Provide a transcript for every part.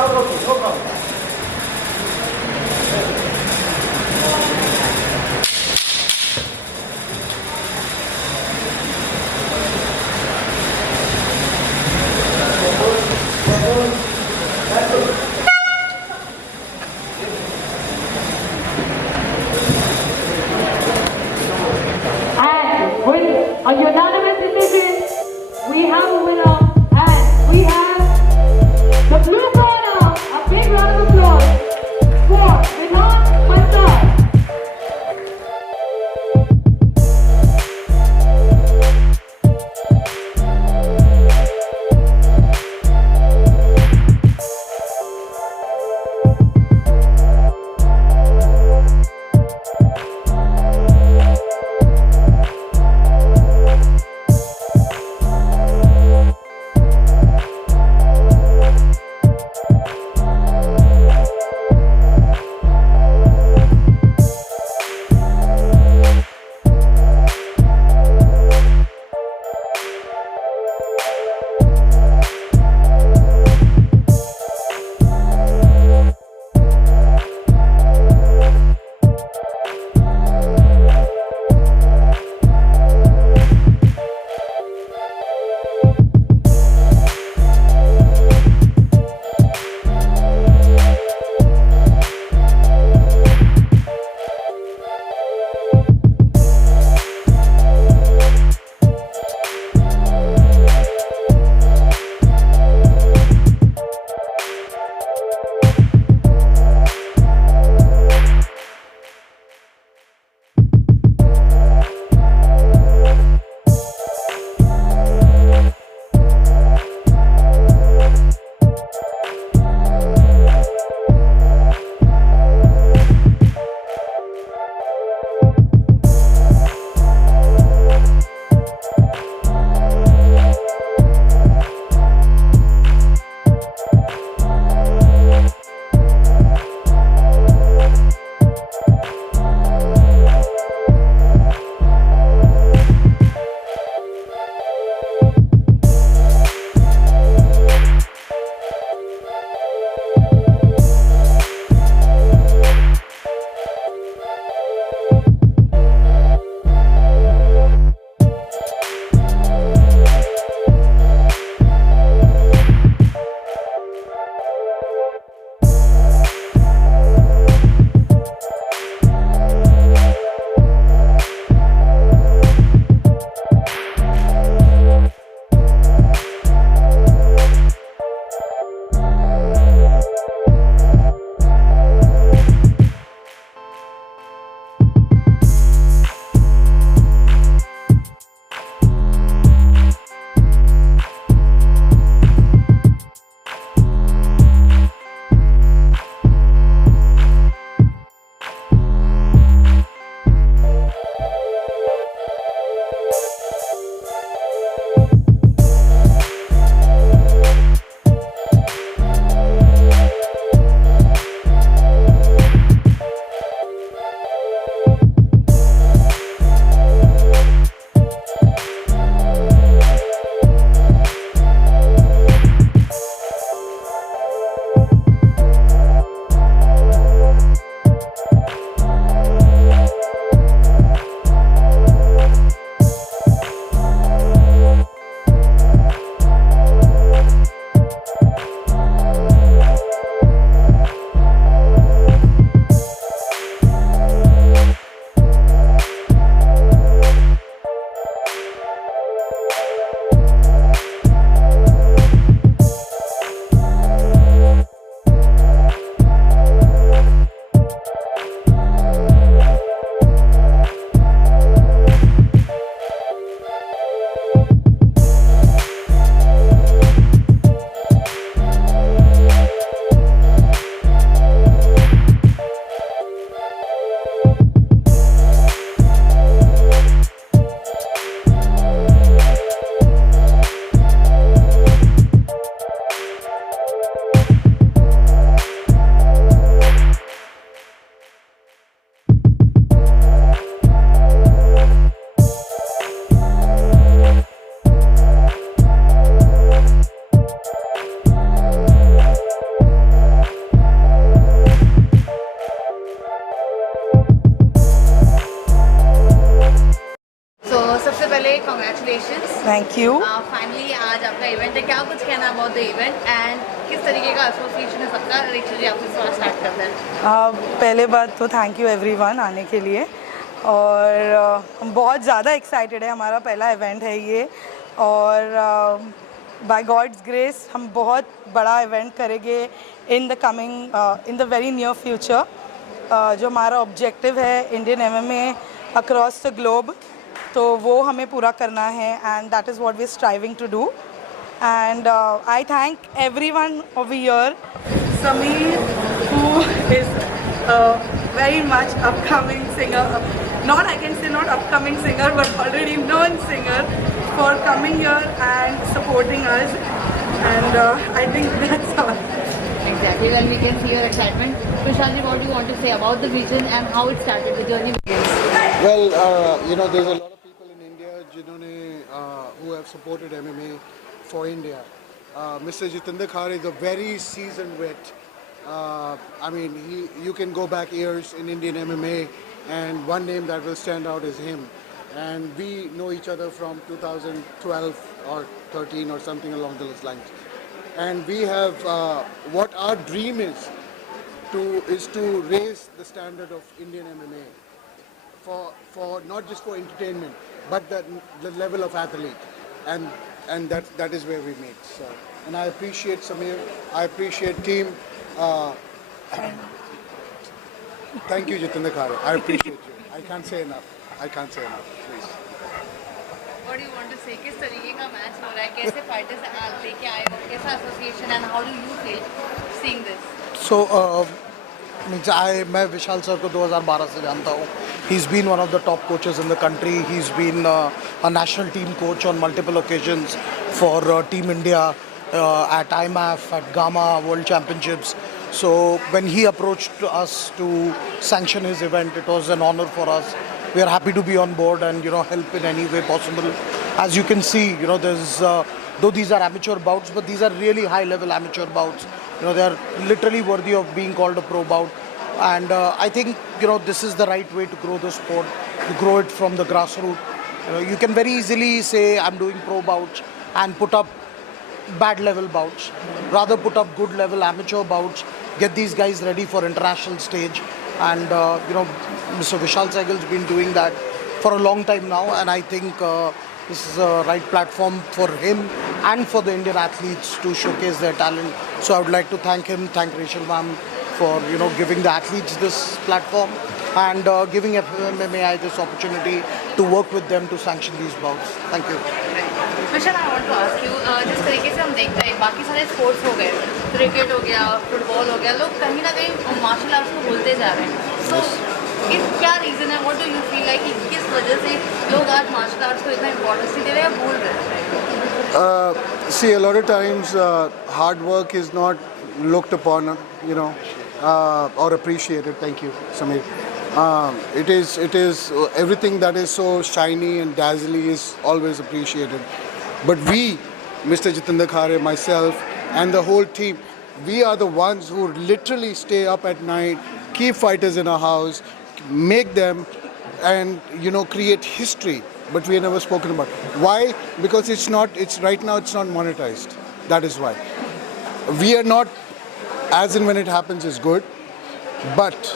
okay, no problem. And with a unanimous decision, we have a winner, and we have the blue corner, a big पहले congratulations. Thank you. Finally आज आपका event है, क्या कुछ कहना about the event and किस तरीके का association है सबका? रेचल जी आपसे थोड़ा start करते हैं. पहले बात तो थैंक यू एवरीवन आने के लिए और हम बहुत ज़्यादा एक्साइटेड है. हमारा पहला इवेंट है ये और बाय गॉड्स ग्रेस हम बहुत बड़ा इवेंट करेंगे in the very near future. जो हमारा ऑब्जेक्टिव है Indian MMA across the globe, तो वो हमें पूरा करना है and that is what we are striving to do. And I thank everyone over here. Sameer, who is a very much upcoming singer, I can say not upcoming singer, but already known singer, for coming here and supporting us. And I think that's all. Exactly, well we can see your excitement. Vishal ji, what do you want to say about the vision and how it started, the journey begins? Well, there's a lot of people in India who have supported MMA for India. Mr. Jitendra Khare is a very seasoned vet. You can go back years in Indian MMA, and one name that will stand out is him. And we know each other from 2012 or 13 or something along those lines. And we have what our dream is to raise the standard of Indian MMA for not just for entertainment, but the level of athlete, and that is where we meet. So, and I appreciate Sameer, I appreciate team. Thank you, Jitendra Khare. I appreciate you. I can't say enough. Please. What do you want to say? किस तरीके का match हो रहा है? कैसे fighters लेके आए हो? कैसा association and how do you feel seeing this? So, मैं विशाल सर को 2012 से जानता हूँ. He's been one of the top coaches in the country. He's been a national team coach on multiple occasions for Team India at IMAF, at Gamma World Championships. So when he approached us to sanction his event, it was an honor for us. We are happy to be on board and help in any way possible. As you can see, there's though these are amateur bouts, but these are really high-level amateur bouts. They are literally worthy of being called a pro bout. And I think this is the right way to grow the sport, to grow it from the grassroots. You can very easily say I'm doing pro bouts and put up bad level bouts. Rather put up good level amateur bouts, get these guys ready for international stage. And Mr. Vishal Seigell's been doing that for a long time now, and I think this is a right platform for him and for the Indian athletes to showcase their talent. So I would like to thank him, thank Rachael ma'am for giving the athletes this platform and giving MMA this opportunity to work with them to sanction these bouts. Thank you. Vishal, I want to ask you, जिस तरीके से हम देखते हैं बाकी सारे sports हो गए, क्रिकेट हो गया, फुटबॉल हो गया, लोग कहीं ना कहीं मार्शल आर्ट्स को भूलते जा रहे हैं. So क्या रीज़न है? What do you feel like कि किस वजह से लोग आज मार्शल आर्ट्स को इतना इम्पोर्टेंस दे रहे हैं या भूल रहे हैं? See, a lot of times hard work is not looked upon, or appreciated. Thank you, Sameer. It is everything that is so shiny and dazzling is always appreciated. But we, Mr. Jitendra Khare, myself, and the whole team, we are the ones who literally stay up at night, keep fighters in our house, make them, and create history. But we are never spoken about. Why? Because right now it's not monetized. That is why. We are not, as and when it happens is good, but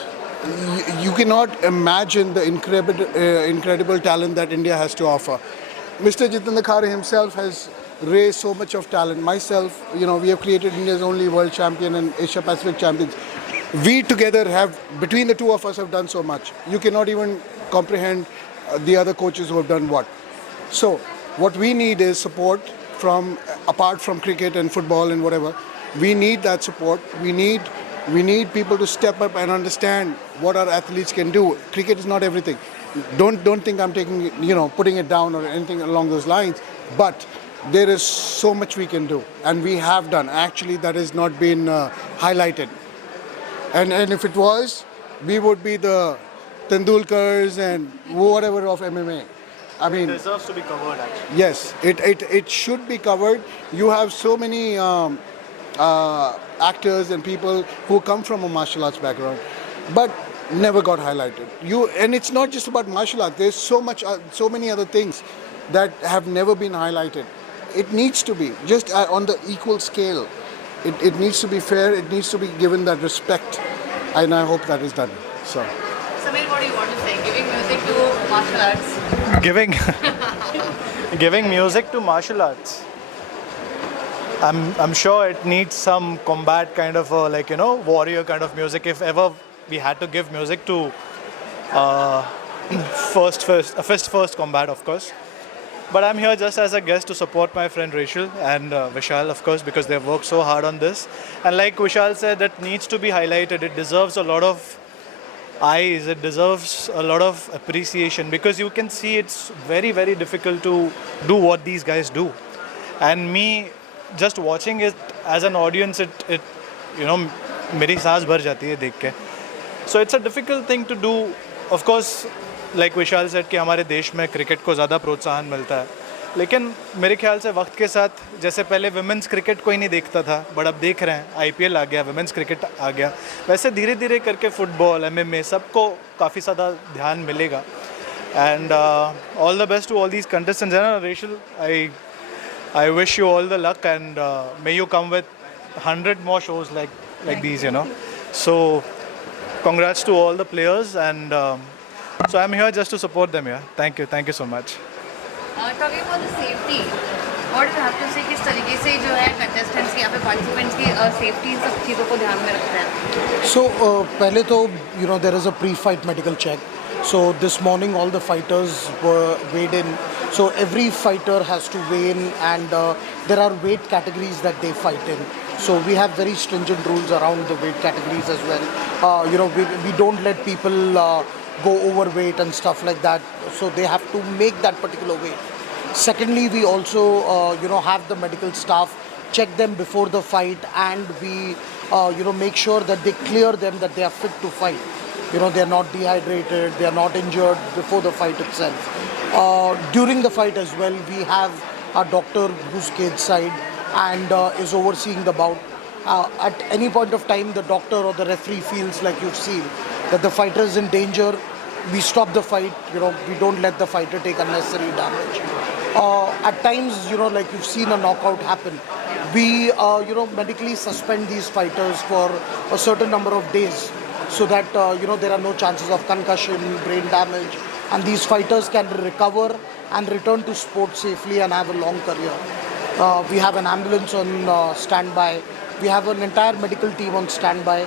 you cannot imagine the incredible talent that India has to offer. Mr. Jitendra Khare himself has raised so much of talent. Myself, we have created India's only world champion and Asia Pacific champions. We together between the two of us have done so much. You cannot even comprehend the other coaches who have done what. So what we need is support apart from cricket and football and whatever. We need that support. We need people to step up and understand what our athletes can do. Cricket is not everything. Don't think I'm taking putting it down or anything along those lines. But there is so much we can do, and we have done. Actually, that has not been highlighted. And if it was, we would be the Tendulkars and whatever of MMA. I mean, it deserves to be covered. Actually, yes, it should be covered. You have so many actors and people who come from a martial arts background, but never got highlighted. And it's not just about martial arts. There's so many other things. that have never been highlighted. It needs to be just on the equal scale. It needs to be fair. It needs to be given that respect, and I hope that is done. So. Samir, what do you want to say? Giving music to martial arts? Giving music to martial arts. I'm sure it needs some combat kind of warrior kind of music. If ever we had to give music to fist first combat, of course. But I'm here just as a guest to support my friend Rachael and Vishal, of course, because they've worked so hard on this. And like Vishal said, that needs to be highlighted. It deserves a lot of eyes. It deserves a lot of appreciation, because you can see it's very, very difficult to do what these guys do. And me just watching it as an audience, it मेरी सांस भर जाती है देख के. So it's a difficult thing to do. Of course, like Vishal said कि हमारे देश में क्रिकेट को ज़्यादा प्रोत्साहन मिलता है, लेकिन मेरे ख्याल से वक्त के साथ, जैसे पहले विमेंस क्रिकेट कोई नहीं देखता था, बट अब देख रहे हैं, IPL आ गया, विमेंस क्रिकेट आ गया, वैसे धीरे धीरे करके फुटबॉल, MMA सबको काफ़ी ज़्यादा ध्यान मिलेगा. And all the best to all these contestants. है ना Rachel, I wish you all the luck, and may you come with 100 more shows like these, So congrats to all the players, and so I'm here just to support them. Thank you so much. Talking about the safety, what do you have to say? किस तरीके से जो है contestants की, यहाँ पे participants की safety सब चीज़ों को ध्यान में रखते हैं? So पहले तो there is a pre-fight medical check. So this morning all the fighters were weighed in. So every fighter has to weigh in, and there are weight categories that they fight in. So we have very stringent rules around the weight categories as well. We don't let people go overweight and stuff like that. So they have to make that particular weight. Secondly, we also have the medical staff check them before the fight, and we make sure that they clear them, that they are fit to fight. They are not dehydrated, they are not injured before the fight itself. During the fight as well, we have a doctor who's cage side and is overseeing the bout. At any point of time, the doctor or the referee feels, like you've seen, that the fighter is in danger, we stop the fight. We don't let the fighter take unnecessary damage. At times, like you've seen a knockout happen, we medically suspend these fighters for a certain number of days, so that there are no chances of concussion, brain damage, and these fighters can recover and return to sport safely and have a long career. We have an ambulance on standby. We have an entire medical team on standby.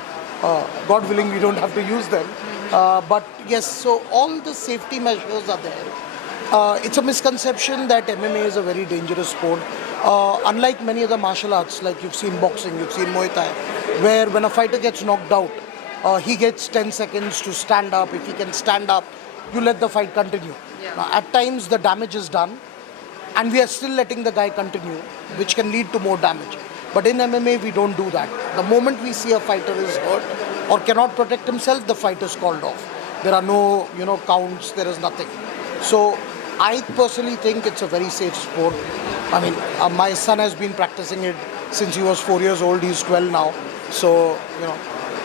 God willing, we don't have to use them. But yes, so all the safety measures are there. It's a misconception that MMA is a very dangerous sport. Unlike many other martial arts, like you've seen boxing, you've seen Muay Thai, where when a fighter gets knocked out, he gets 10 seconds to stand up. If he can stand up, you let the fight continue. Yeah. Now, at times the damage is done, and we are still letting the guy continue, which can lead to more damage. But in MMA, we don't do that. The moment we see a fighter is hurt or cannot protect himself, the fight is called off. There are no, counts, there is nothing. So I personally think it's a very safe sport. I mean, my son has been practicing it since he was 4 years old. He's 12 now. So,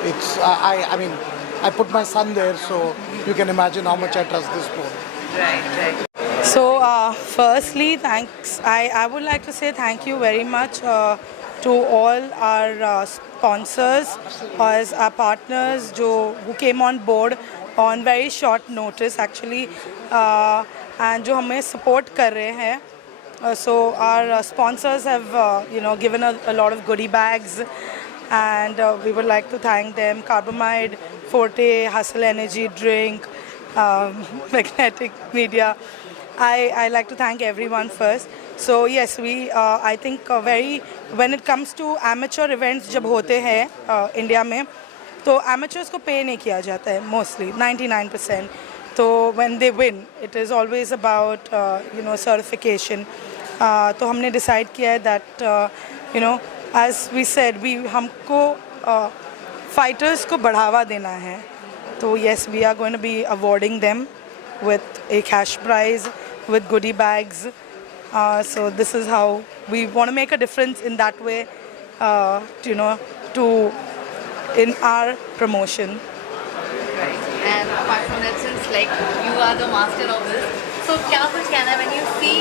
it's, I put my son there, so you can imagine how much I trust this sport. Right. So, firstly, thanks. I would like to say thank you very much to all our sponsors, as our partners who came on board on very short notice actually, and जो हमें support कर रहे हैं. So our sponsors have given a lot of goodie bags, and we would like to thank them. Carbamide, Forte, Hustle Energy Drink, Magnetic Media. I like to thank everyone first. So yes, we I think when it comes to amateur events जब होते हैं India में, तो amateurs को pay नहीं किया जाता है mostly 99%. So when they win, it is always about certification. तो हमने decide किया है that as we said, हमको fighters को बढ़ावा देना है. So yes, we are going to be awarding them with a cash prize, with goodie bags. So this is how we want to make a difference in that way, in our promotion. Right. And apart from that, since you are the master of this, तो क्या कुछ कहना है when you see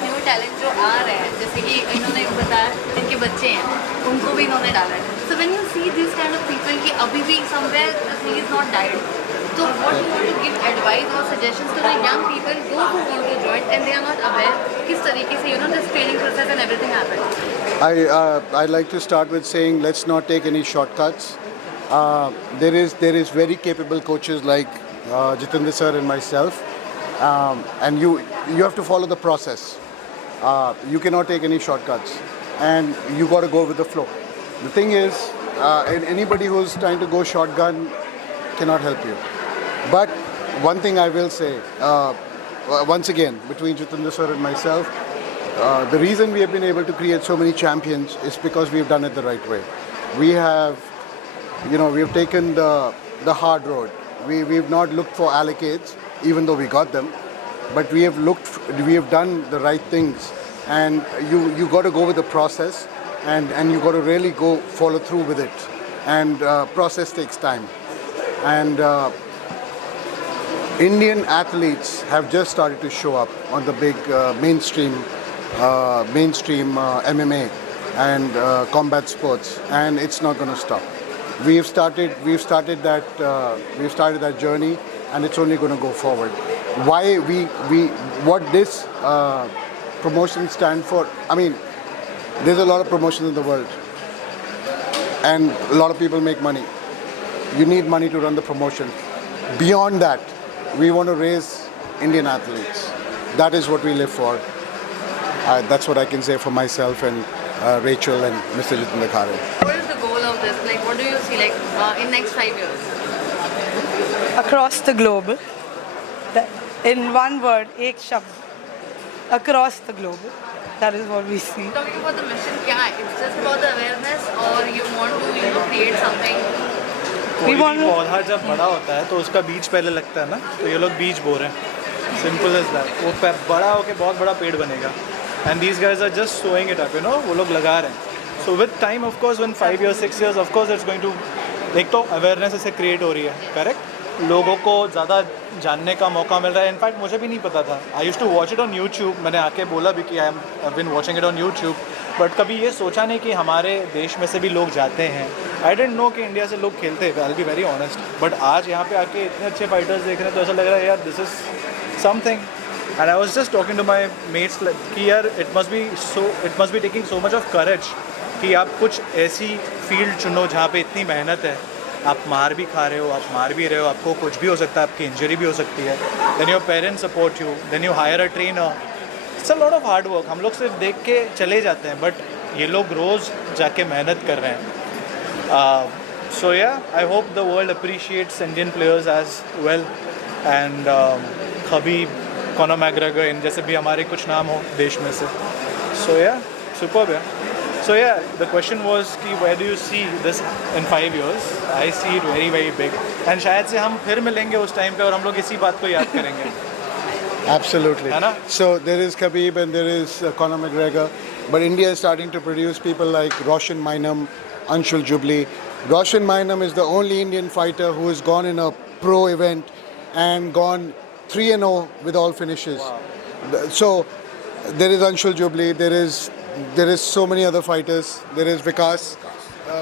new talent जो आ रहे हैं, जैसे कि इन्होंने बताया जिनके बच्चे हैं उनको भी इन्होंने डाला है. So when you see this kind of people कि अभी भी somewhere the thing is not died, so what you want to give advice or suggestions to the young people those who want to join and they are not aware किस तरीके से this training process and everything happens. I'd like to start with saying let's not take any shortcuts. There is very capable coaches like Jitendra sir and myself, and you have to follow the process. You cannot take any shortcuts, and you got to go with the flow. The thing is, anybody who's trying to go shotgun cannot help you. But one thing I will say, once again, between Jitendra sir and myself, the reason we have been able to create so many champions is because we've done it the right way. We have, we have taken the hard road. We've not looked for allocates, even though we got them, but we have done the right things, and you got to go with the process, and you got to really go follow through with it, and process takes time, and Indian athletes have just started to show up on the big mainstream MMA and combat sports, and it's not going to stop. We've started that journey, and it's only going to go forward. What this promotion stand for? I mean, there's a lot of promotions in the world, and a lot of people make money. You need money to run the promotion. Beyond that, we want to raise Indian athletes. That is what we live for. That's what I can say for myself and Rachael and Mr. Jitendra. What is the goal of this? Like, what do you see in next 5 years? Across the globe, in one word, ek shabd, across the globe. That is what we see. Talking about the mission, क्या है? It's just about the awareness, or you want to create something. कोई भी पौधा जब बड़ा होता है तो उसका बीज पहले लगता है ना, तो ये लोग बीज बो रहे हैं. Simple as that. वो बड़ा होके बहुत बड़ा पेड़ बनेगा. And these guys are just sowing it up, वो लोग लगा रहे हैं. So with time, of course, when 5 years, 6 years, of course, it's going to, एक तो awareness ऐसे create हो रही है, correct? लोगों को ज़्यादा जानने का मौका मिल रहा है. इनफैक्ट मुझे भी नहीं पता था. I used to watch it on YouTube. मैंने आके बोला भी कि I've been watching it on YouTube. But कभी ये सोचा नहीं कि हमारे देश में से भी लोग जाते हैं. I didn't know कि इंडिया से लोग खेलते हैं. I'll be very honest. But आज यहाँ पे आके इतने अच्छे फाइटर्स देख रहे हैं तो ऐसा लग रहा है यार this is something. And I was just talking to my mates कि यार it must be taking so much of courage कि आप कुछ ऐसी फील्ड चुनो जहाँ पे इतनी मेहनत है. आप मार भी खा रहे हो, आप मार भी रहे हो, आपको कुछ भी हो सकता है, आपकी इंजरी भी हो सकती है. Then your parents support you, then you hire a trainer. It's a lot of hard work. हम लोग सिर्फ देख के चले जाते हैं, बट ये लोग रोज़ जाके मेहनत कर रहे हैं. So yeah I hope the world appreciates Indian players as well, and Khabib, Conor McGregor, इन जैसे भी हमारे कुछ नाम हो देश में से. सो या सुपर्ब है. So yeah, the question was कि where do you see this in 5 years? I see it very very big. And शायद से हम फिर मिलेंगे उस टाइम पे और हम लोग इसी बात को याद करेंगे. Absolutely. है ना? So there is Khabib and there is Conor McGregor, but India is starting to produce people like Roshan Mainam, Anshul Jubli. Roshan Mainam is the only Indian fighter who has gone in a pro event and gone 3-0 with all finishes. Wow. So there is Anshul Jubli, there is so many other fighters. There is Vikas,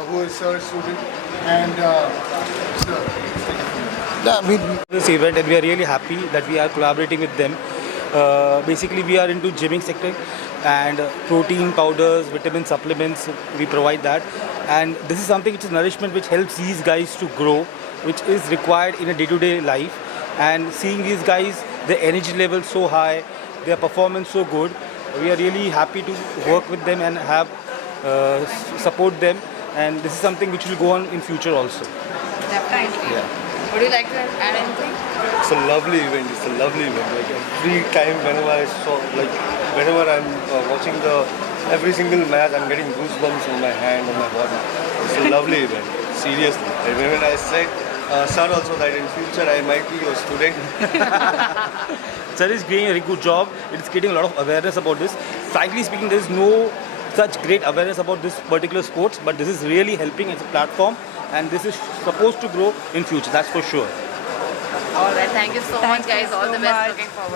who is Sir student, and this event, and we are really happy that we are collaborating with them. Basically, we are into gymming sector, and protein powders, vitamin supplements, we provide that. And this is something which is nourishment which helps these guys to grow, which is required in a day-to-day life. And seeing these guys, their energy level so high, their performance so good, we are really happy to work with them and have support them, and this is something which will go on in future also. Definitely. Yeah. Would you like to add anything? It's a lovely event. It's a lovely event. Like every time, whenever I'm watching every single match, I'm getting goosebumps on my hand, on my body. It's a lovely event. Seriously. And when I said, sir, also that in future I might be your student. Sir is doing a very good job. It's creating a lot of awareness about this. Frankly speaking, there is no such great awareness about this particular sports, but this is really helping as a platform, and this is supposed to grow in future. That's for sure. All right. Thank you so much, guys. All the best. Looking forward.